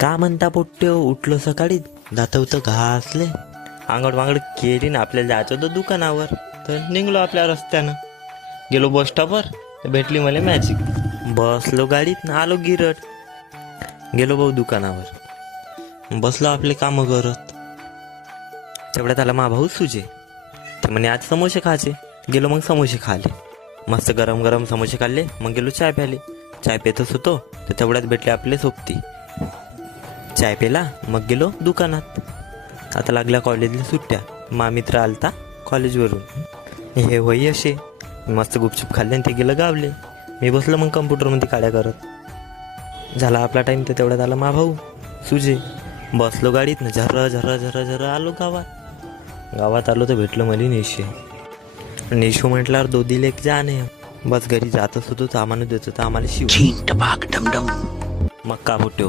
का म्हणता पोट्ट्यो, उठलो सकाळी दात होतं घासले, आंगड वांगड केली ना. आपल्याला जायचं होतं दुकानावर, तर निघलो आपल्या रस्त्यानं. गेलो बस स्टॉपवर, तर भेटली मला मॅजिक. बसलो गाडीत ना, आलो गिरड. गेलो भाऊ दुकानावर, बसलो आपले कामं करत. तेवढ्यात आला मा भाऊ सुजे. ते म्हणे आज समोसे खायचे. गेलो मग समोसे खाले, मस्त गरम गरम समोसे खाल्ले. मग गेलो चाय प्याले. चाय पेतच होतो तर तेवढ्यात भेटले आपले सोबती. चाय पेला मग गेलो दुकानात. आता लागल्या कॉलेजला सुट्ट्या. मा मित्र आलता कॉलेजवरून. हे होई असे मस्त गुपचूप खाल्ले आणि ते गेलं गावले. मी बसलो मग कम्प्युटरमध्ये काड्या करत. झाला आपला टाईम, तर तेवढ्यात आला मा भाऊ सुजे. बसलो गाडीत ना, झर्र झर्र झर्र झर्र आलो गावात आलो तर भेटलं मला निशे. निशू म्हटल्यावर दो दिल एक जाणे. बस घरी जातच होतो, सामान देत होतं आम्हाला शिव. मग का फोटो